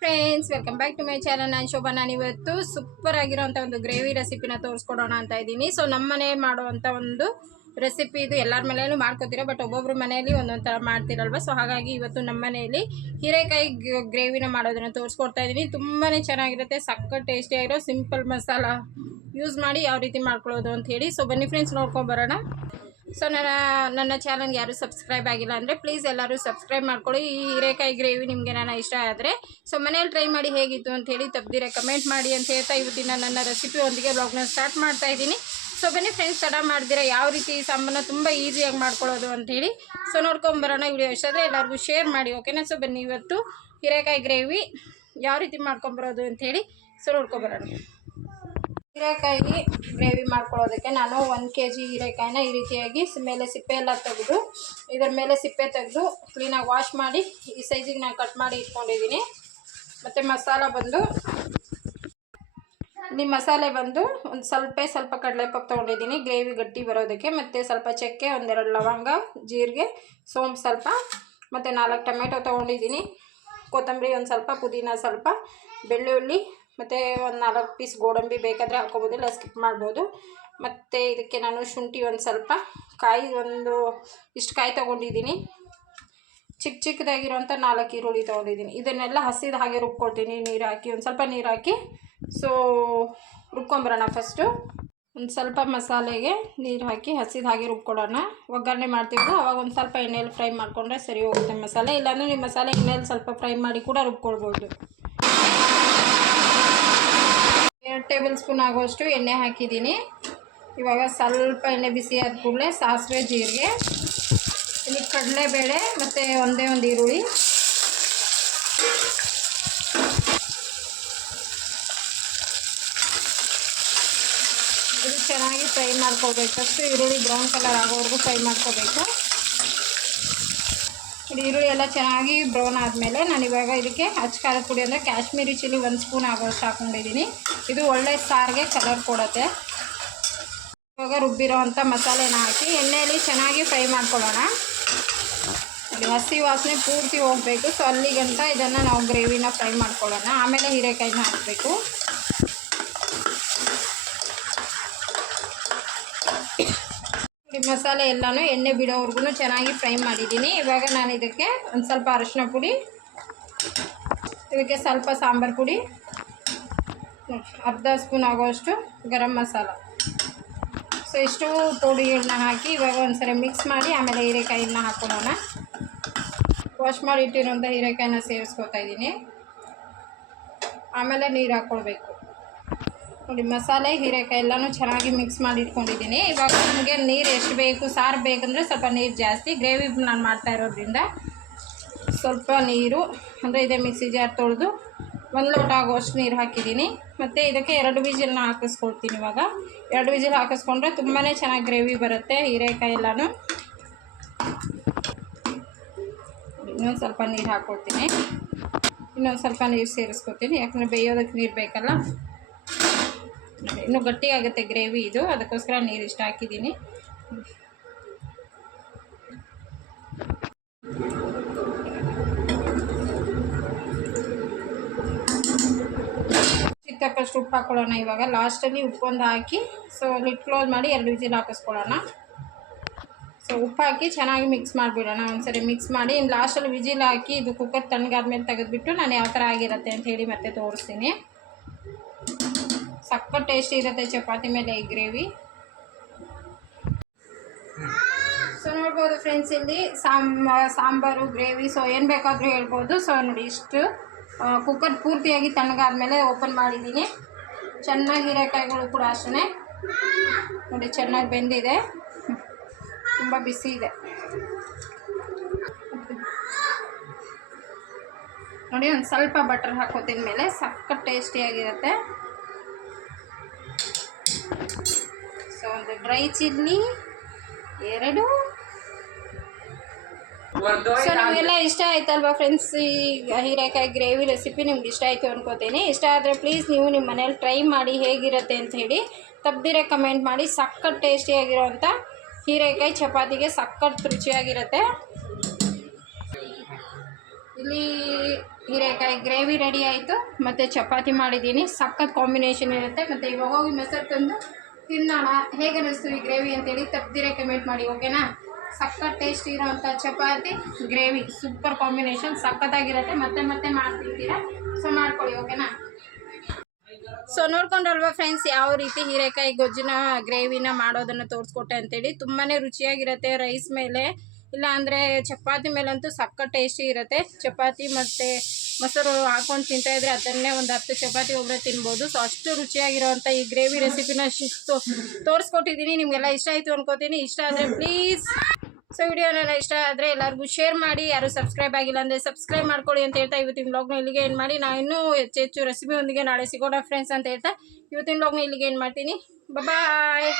Friends welcome back to my channel ನಾನು ಶೋಭಾ ನಾನು ಇವತ್ತು ಸೂಪರ್ ಆಗಿರೋಂಥ ಒಂದು ಗ್ರೇವಿ ರೆಸಿಪಿನ ತೋರಿಸ್ಕೊಡೋಣ ಅಂತ ಇದ್ದೀನಿ. ಸೊ ನಮ್ಮ ಮನೆ ಮಾಡುವಂಥ ಒಂದು ರೆಸಿಪಿ ಇದು ಎಲ್ಲರ ಮನೆಯಲ್ಲೂ ಮಾಡ್ಕೋತೀರ ಬಟ್ ಒಬ್ಬೊಬ್ರ ಮನೆಯಲ್ಲಿ ಒಂದೊಂದು ಥರ ಮಾಡ್ತಿರಲ್ವ? ಸೊ ಹಾಗಾಗಿ ಇವತ್ತು ನಮ್ಮ ಮನೆಯಲ್ಲಿ ಹೀರೆಕಾಯಿ ಗ್ರೇವಿನ ಮಾಡೋದನ್ನು ತೋರಿಸ್ಕೊಡ್ತಾ ಇದ್ದೀನಿ. ತುಂಬಾ ಚೆನ್ನಾಗಿರುತ್ತೆ ಸಕ್ಕ ಟೇಸ್ಟಿಯಾಗಿರೋ ಸಿಂಪಲ್ ಮಸಾಲ ಯೂಸ್ ಮಾಡಿ ಯಾವ ರೀತಿ ಮಾಡ್ಕೊಳ್ಳೋದು ಅಂತ ಹೇಳಿ. ಸೊ ಬನ್ನಿ ಫ್ರೆಂಡ್ಸ್ ನೋಡ್ಕೊಂಬರೋಣ ಸೊ ನನ್ನ ನನ್ನ ಚಾನಲ್ಗೆ ಯಾರು ಸಬ್ಸ್ಕ್ರೈಬ್ ಆಗಿಲ್ಲ ಅಂದರೆ ಪ್ಲೀಸ್ ಎಲ್ಲರೂ ಸಬ್ಸ್ಕ್ರೈಬ್ ಮಾಡ್ಕೊಳ್ಳಿ. ಈ ಹೀರೆಕಾಯಿ ಗ್ರೇವಿ ನಿಮಗೆ ನನ್ನ ಇಷ್ಟ ಆದರೆ ಸೊ ಮನೇಲಿ ಟ್ರೈ ಮಾಡಿ ಹೇಗಿತ್ತು ಅಂತ ಹೇಳಿ ತಪ್ಪದಿರ ಕಮೆಂಟ್ ಮಾಡಿ ಅಂತ ಹೇಳ್ತಾ ಇವತ್ತಿನ ನನ್ನ ರೆಸಿಪಿ ಒಂದಿಗೆ ಬ್ಲಾಗ್ನ ಸ್ಟಾರ್ಟ್ ಮಾಡ್ತಾ ಇದ್ದೀನಿ. ಸೊ ಬನ್ನಿ ಫ್ರೆಂಡ್ಸ್ ತಡ ಮಾಡಿದಿರ ಯಾವ ರೀತಿ ಸಾಂಬಾರನ್ನ ತುಂಬ ಈಸಿಯಾಗಿ ಮಾಡ್ಕೊಳ್ಳೋದು ಅಂಥೇಳಿ ಸೊ ನೋಡ್ಕೊಂಬರೋಣ ವಿಡಿಯೋ ಇಷ್ಟ ಆದರೆ ಎಲ್ಲರಿಗೂ ಶೇರ್ ಮಾಡಿ ಓಕೆನಾ ಸೊ ಬನ್ನಿ ಇವತ್ತು ಹೀರೆಕಾಯಿ ಗ್ರೇವಿ ಯಾವ ರೀತಿ ಮಾಡ್ಕೊಂಬರೋದು ಅಂಥೇಳಿ ಸೊ ನೋಡ್ಕೊಂಬರೋಣ ಹೀರೆಕಾಯಿ ಗ್ರೇವಿ ಮಾಡ್ಕೊಳ್ಳೋದಕ್ಕೆ ನಾನು ಒಂದು ಕೆ ಜಿ ಹೀರೆಕಾಯಿನ ಈ ರೀತಿಯಾಗಿ ಮೇಲೆ ಸಿಪ್ಪೆ ಎಲ್ಲ ತೆಗೆದು, ಇದರ ಮೇಲೆ ಸಿಪ್ಪೆ ತೆಗೆದು ಕ್ಲೀನಾಗಿ ವಾಶ್ ಮಾಡಿ, ಈ ಸೈಜಿಗೆ ನಾನು ಕಟ್ ಮಾಡಿ ಇಟ್ಕೊಂಡಿದ್ದೀನಿ. ಮತ್ತು ಮಸಾಲ ಬಂದು ಇಲ್ಲಿ ಮಸಾಲೆ ಬಂದು ಒಂದು ಸ್ವಲ್ಪ ಸ್ವಲ್ಪ ಕಡಲೆಪಪ್ಪು ತೊಗೊಂಡಿದ್ದೀನಿ, ಗ್ರೇವಿ ಗಟ್ಟಿ ಬರೋದಕ್ಕೆ. ಮತ್ತು ಸ್ವಲ್ಪ ಚಕ್ಕೆ, ಒಂದೆರಡು ಲವಂಗ, ಜೀರಿಗೆ, ಸೋಂಪು ಸ್ವಲ್ಪ, ಮತ್ತು ನಾಲ್ಕು ಟೊಮೆಟೊ ತೊಗೊಂಡಿದ್ದೀನಿ. ಕೊತ್ತಂಬರಿ ಒಂದು ಸ್ವಲ್ಪ, ಪುದೀನ ಸ್ವಲ್ಪ, ಬೆಳ್ಳುಳ್ಳಿ ಮತ್ತು ಒಂದು ನಾಲ್ಕು ಪೀಸ್ ಗೋಡಂಬಿ ಬೇಕಾದರೆ ಹಾಕ್ಕೊಬೋದು, ಇಲ್ಲ ಸ್ಕಿಪ್ ಮಾಡ್ಬೋದು. ಮತ್ತು ಇದಕ್ಕೆ ನಾನು ಶುಂಠಿ ಒಂದು ಸ್ವಲ್ಪ, ಕಾಯಿ ಒಂದು, ಇಷ್ಟು ಕಾಯಿ ತೊಗೊಂಡಿದ್ದೀನಿ. ಚಿಕ್ಕ ಚಿಕ್ಕದಾಗಿರೋಂಥ ನಾಲ್ಕು ಈರುಳ್ಳಿ ತೊಗೊಂಡಿದ್ದೀನಿ. ಇದನ್ನೆಲ್ಲ ಹಸಿದ ಹಾಗೆ ರುಬ್ಕೊಳ್ತೀನಿ, ನೀರು ಹಾಕಿ, ಒಂದು ಸ್ವಲ್ಪ ನೀರು ಹಾಕಿ. ಸೊ ರುಬ್ಕೊಂಬರೋಣ ಫಸ್ಟು ಒಂದು ಸ್ವಲ್ಪ ಮಸಾಲೆಗೆ ನೀರು ಹಾಕಿ ಹಸಿದ ಹಾಗೆ ರುಬ್ಕೊಡೋಣ ಒಗ್ಗರಣೆ ಮಾಡ್ತಿದ್ದು, ಅವಾಗ ಒಂದು ಸ್ವಲ್ಪ ಎಣ್ಣೆಯಲ್ಲಿ ಫ್ರೈ ಮಾಡಿಕೊಂಡ್ರೆ ಸರಿ ಹೋಗುತ್ತೆ ಮಸಾಲೆ. ಇಲ್ಲಾಂದರೆ ನೀವು ಮಸಾಲೆ ಎಣ್ಣೆಯಲ್ಲಿ ಸ್ವಲ್ಪ ಫ್ರೈ ಮಾಡಿ ಕೂಡ ರುಬ್ಕೊಳ್ಬೋದು ಎರಡು ಟೇಬಲ್ ಸ್ಪೂನ್ ಆಗುವಷ್ಟು ಎಣ್ಣೆ ಹಾಕಿದ್ದೀನಿ. ಇವಾಗ ಸ್ವಲ್ಪ ಎಣ್ಣೆ ಬಿಸಿ ಆದ ಕೂಡಲೇ ಸಾಸಿವೆ ಜೀರಿಗೆ, ಇಲ್ಲಿ ಕಡಲೆಬೇಳೆ ಮತ್ತು ಒಂದೇ ಒಂದು ಈರುಳ್ಳಿ. ಇದು ಚೆನ್ನಾಗಿ ಫ್ರೈ ಮಾಡ್ಕೋಬೇಕು. ಫಸ್ಟು ಈರುಳ್ಳಿ ಬ್ರೌನ್ ಕಲರ್ ಆಗೋವರೆಗೂ ಫ್ರೈ ಮಾಡ್ಕೋಬೇಕು. ಈರುಳ್ಳಿ ಎಲ್ಲ ಚೆನ್ನಾಗಿ ಬ್ರೌನ್ ಆದಮೇಲೆ ನಾನು ಇವಾಗ ಇದಕ್ಕೆ ಅಚ್ಚ ಖಾರದ ಪುಡಿ ಅಂದರೆ ಕಾಶ್ಮೀರಿ ಚಿಲ್ಲಿ ಒಂದು ಸ್ಪೂನ್ ಆಗೋಷ್ಟು ಹಾಕ್ಕೊಂಡಿದ್ದೀನಿ. ಇದು ಒಳ್ಳೆ ಸಾರಿಗೆ ಕಲರ್ ಕೊಡುತ್ತೆ. ಇವಾಗ ರುಬ್ಬಿರೋ ಅಂಥ ಮಸಾಲೆನ ಹಾಕಿ ಎಣ್ಣೆಯಲ್ಲಿ ಚೆನ್ನಾಗಿ ಫ್ರೈ ಮಾಡ್ಕೊಳ್ಳೋಣ. ಹಸಿ ವಾಸನೆ ಪೂರ್ತಿ ಹೋಗಬೇಕು. ಸೊ ಅಲ್ಲಿಗಂತ ಇದನ್ನು ನಾವು ಗ್ರೇವಿನ ಫ್ರೈ ಮಾಡ್ಕೊಳ್ಳೋಣ. ಆಮೇಲೆ ಹೀರೆಕಾಯಿನ ಹಾಕಬೇಕು. ಮಸಾಲೆ ಎಲ್ಲನೂ ಎಣ್ಣೆ ಬಿಡೋವರೆಗೂ ಚೆನ್ನಾಗಿ ಫ್ರೈ ಮಾಡಿದ್ದೀನಿ. ಇವಾಗ ನಾನು ಇದಕ್ಕೆ ಒಂದು ಸ್ವಲ್ಪ ಅರಶಿನ ಪುಡಿ, ಇದಕ್ಕೆ ಸ್ವಲ್ಪ ಸಾಂಬಾರು ಪುಡಿ, ಅರ್ಧ ಸ್ಪೂನ್ ಆಗೋಷ್ಟು ಗರಂ ಮಸಾಲ. ಸೊ ಇಷ್ಟು ಪೌಡಿಗಳನ್ನ ಹಾಕಿ ಇವಾಗ ಒಂದ್ಸರಿ ಮಿಕ್ಸ್ ಮಾಡಿ ಆಮೇಲೆ ಹೀರೆಕಾಯಿನ ಹಾಕೊಳ್ಳೋಣ ವಾಶ್ ಮಾಡಿ ಇಟ್ಟಿರೋಂಥ ಹೀರೆಕಾಯಿನ ಸೇರಿಸ್ಕೊತಾ ಇದ್ದೀನಿ. ಆಮೇಲೆ ನೀರು ಹಾಕ್ಕೊಳ್ಬೇಕು ನೋಡಿ, ಮಸಾಲೆ, ಹೀರೆಕಾಯಿ ಎಲ್ಲನೂ ಚೆನ್ನಾಗಿ ಮಿಕ್ಸ್ ಮಾಡಿ ಇಟ್ಕೊಂಡಿದ್ದೀನಿ. ಇವಾಗ ನಮಗೆ ನೀರು ಎಷ್ಟು ಬೇಕು, ಸಾರು ಬೇಕಂದರೆ ಸ್ವಲ್ಪ ನೀರು ಜಾಸ್ತಿ. ಗ್ರೇವಿ ನಾನು ಮಾಡ್ತಾ ಇರೋದ್ರಿಂದ ಸ್ವಲ್ಪ ನೀರು. ಅಂದರೆ ಇದೇ ಮಿಕ್ಸಿ ಜಾರ್ ತೊಳೆದು ಒಂದು ಲೋಟ ಆಗುವಷ್ಟು ನೀರು ಹಾಕಿದ್ದೀನಿ. ಮತ್ತು ಇದಕ್ಕೆ ಎರಡು ವಿಜಿಲ್ನ ಹಾಕಿಸ್ಕೊಳ್ತೀನಿ ಇವಾಗ. ಎರಡು ವಿಜಿಲ್ ಹಾಕಿಸ್ಕೊಂಡ್ರೆ ತುಂಬಾ ಚೆನ್ನಾಗಿ ಗ್ರೇವಿ ಬರುತ್ತೆ, ಹೀರೆಕಾಯಿ ಎಲ್ಲನೂ. ಇನ್ನೊಂದು ಸ್ವಲ್ಪ ನೀರು ಹಾಕ್ಕೊಡ್ತೀನಿ ಇನ್ನೊಂದು ಸ್ವಲ್ಪ ನೀರು ಸೇರಿಸ್ಕೊತೀನಿ. ಯಾಕಂದರೆ ಬೇಯೋದಕ್ಕೆ ನೀರು ಬೇಕಲ್ಲ. ಇನ್ನೂ ಗಟ್ಟಿಯಾಗುತ್ತೆ ಗ್ರೇವಿ ಇದು. ಅದಕ್ಕೋಸ್ಕರ ನೀರು ಇಷ್ಟ ಹಾಕಿದ್ದೀನಿ. ಚಿಕ್ಕಷ್ಟು ಉಪ್ಪು ಹಾಕ್ಕೊಳ್ಳೋಣ ಇವಾಗ. ಲಾಸ್ಟಲ್ಲಿ ಉಪ್ಪೊಂದು ಹಾಕಿ ಸೊ ಲಿಟ್ ಕ್ಲೋಸ್ ಮಾಡಿ ಎರಡು ವಿಜಿಲ್ ಹಾಕಿಸ್ಕೊಳ್ಳೋಣ. ಸೊ ಉಪ್ಪು ಹಾಕಿ ಚೆನ್ನಾಗಿ ಮಿಕ್ಸ್ ಮಾಡಿಬಿಡೋಣ. ಒಂದ್ಸರಿ ಮಿಕ್ಸ್ ಮಾಡಿ ಇನ್ನು ಲಾಸ್ಟಲ್ಲಿ ವಿಜಿಲ್ ಹಾಕಿ ಇದು ಕುಕ್ಕರ್ ತಣ್ಣಗಾದ್ಮೇಲೆ ತೆಗೆದುಬಿಟ್ಟು ನಾನು ಯಾವ ಥರ ಆಗಿರುತ್ತೆ ಅಂತ ಹೇಳಿ ಮತ್ತೆ ತೋರಿಸ್ತೀನಿ. ಸಕ್ಕ ಟೇಸ್ಟಿ ಇರುತ್ತೆ ಚಪಾತಿ ಮೇಲೆ ಈ ಗ್ರೇವಿ ಸೊ ನೋಡ್ಬೋದು ಫ್ರೆಂಡ್ಸ್ ಇಲ್ಲಿ ಸಾಂಬ ಸಾಂಬಾರು ಗ್ರೇವಿ ಸೊ ಏನು ಬೇಕಾದರೂ ಹೇಳ್ಬೋದು. ಸೊ ನೋಡಿ ಇಷ್ಟು ಕುಕ್ಕರ್ ಪೂರ್ತಿಯಾಗಿ ತಣ್ಣಗಾದ್ಮೇಲೆ ಓಪನ್ ಮಾಡಿದ್ದೀನಿ. ಚೆನ್ನಾಗಿ ಹೀರೆಕಾಯಿಗಳು ಕೂಡ ಅಷ್ಟೇ ನೋಡಿ, ಚೆನ್ನಾಗಿ ಬೆಂದಿದೆ. ತುಂಬ ಬಿಸಿ ಇದೆ. ನೋಡಿ, ಒಂದು ಸ್ವಲ್ಪ ಬಟರ್ ಹಾಕೋತಿನ ಮೇಲೆ ಸಕ್ಕ ಟೇಸ್ಟಿಯಾಗಿರುತ್ತೆ ಒಂದು ಡ್ರೈ ಚಿಲ್ಲಿ ಎರಡು. ಸೊ ನಿಮಗೆಲ್ಲ ಇಷ್ಟ ಆಯ್ತಲ್ವಾ ಫ್ರೆಂಡ್ಸ್ ಈ ಹೀರೆಕಾಯಿ ಗ್ರೇವಿ ರೆಸಿಪಿ ನಿಮ್ಗೆ ಇಷ್ಟ ಆಯಿತು ಅನ್ಕೋತೀನಿ. ಇಷ್ಟ ಆದರೆ ಪ್ಲೀಸ್ ನೀವು ನಿಮ್ಮ ಮನೇಲಿ ಟ್ರೈ ಮಾಡಿ ಹೇಗಿರುತ್ತೆ ಅಂತ ಹೇಳಿ ತಪ್ಪದಿರ ಕಮೆಂಟ್ ಮಾಡಿ. ಸಕ್ಕತ್ ಟೇಸ್ಟಿಯಾಗಿರೋಂಥ ಹೀರೆಕಾಯಿ ಚಪಾತಿಗೆ ಸಕ್ಕತ್ ರುಚಿಯಾಗಿರುತ್ತೆ. ಇಲ್ಲಿ ಹೀರೆಕಾಯಿ ಗ್ರೇವಿ ರೆಡಿ ಆಯಿತು. ಮತ್ತು ಚಪಾತಿ ಮಾಡಿದ್ದೀನಿ. ಸಕ್ಕತ್ ಕಾಂಬಿನೇಷನ್ ಇರುತ್ತೆ. ಮತ್ತು ಇವಾಗ ಹೋಗಿ ಮೊಸರು ತಂದು ತಿನ್ನೋಣ. ಹೇಗೆ ಅನ್ನಿಸ್ತು ಈ ಗ್ರೇವಿ ಅಂತೇಳಿ ತಪ್ಪದಿರೇ ಕಮೆಂಟ್ ಮಾಡಿ ಓಕೆನಾ ಸಖತ್ ಟೇಸ್ಟ್ ಇರೋವಂಥ ಚಪಾತಿ, ಗ್ರೇವಿ. ಸೂಪರ್ ಕಾಂಬಿನೇಷನ್ ಸಖತ್ತಾಗಿರುತ್ತೆ ಮತ್ತೆ ಮತ್ತೆ ಮಾಡ್ತಿರ್ತೀರಾ? ಸೊ ಮಾಡ್ಕೊಳ್ಳಿ ಓಕೆನಾ ಸೊ ನೋಡ್ಕೊಂಡಲ್ವಾ ಫ್ರೆಂಡ್ಸ್ ಯಾವ ರೀತಿ ಹೀರೆಕಾಯಿ ಗೊಜ್ಜಿನ ಗ್ರೇವಿನ ಮಾಡೋದನ್ನು ತೋರಿಸ್ಕೊಟ್ಟೆ ಅಂತೇಳಿ? ತುಂಬಾ ರುಚಿಯಾಗಿರುತ್ತೆ ರೈಸ್ ಮೇಲೆ. ಇಲ್ಲ ಅಂದರೆ ಚಪಾತಿ ಮೇಲಂತೂ ಸಕ್ಕ ಟೇಸ್ಟಿ ಇರುತ್ತೆ. ಚಪಾತಿ ಮತ್ತು ಮೊಸರು ಹಾಕೊಂಡು ತಿಂತಾ ಇದ್ರೆ ಅದನ್ನೇ ಒಂದು ಹತ್ತು ಚಪಾತಿ ಒಬ್ಬರೇ ತಿನ್ಬೋದು. ಸೊ ಅಷ್ಟು ರುಚಿಯಾಗಿರೋವಂಥ ಈ ಗ್ರೇವಿ ರೆಸಿಪಿನ ಶಿಸ್ತು ತೋರಿಸ್ಕೊಟ್ಟಿದ್ದೀನಿ ನಿಮಗೆಲ್ಲ ಇಷ್ಟ ಆಯಿತು ಅನ್ಕೋತೀನಿ. ಇಷ್ಟ ಆದರೆ ಪ್ಲೀಸ್ ಸೊ, ವಿಡಿಯೋನೆಲ್ಲ ಇಷ್ಟ ಆದರೆ ಎಲ್ಲರಿಗೂ ಶೇರ್ ಮಾಡಿ. ಯಾರು ಸಬ್ಸ್ಕ್ರೈಬ್ ಆಗಿಲ್ಲ ಅಂದರೆ ಸಬ್ಸ್ಕ್ರೈಬ್ ಮಾಡ್ಕೊಳ್ಳಿ ಅಂತ ಹೇಳ್ತಾ ಇವತ್ತಿನ ಬ್ಲಾಗ್ನ ಇಲ್ಲಿಗೆ ಏನು ಮಾಡಿ. ನಾನು ಇನ್ನೂ ಹೆಚ್ಚು ಹೆಚ್ಚು ರೆಸಿಪಿಯೊಂದಿಗೆ ನಾಳೆ ಸಿಗೋಣ ಫ್ರೆಂಡ್ಸ್ ಅಂತ ಹೇಳ್ತಾ ಇವತ್ತಿನ ಬ್ಲಾಗ್ನ ಇಲ್ಲಿಗೆ ಏನು ಮಾಡ್ತೀನಿ. ಬಾಯ್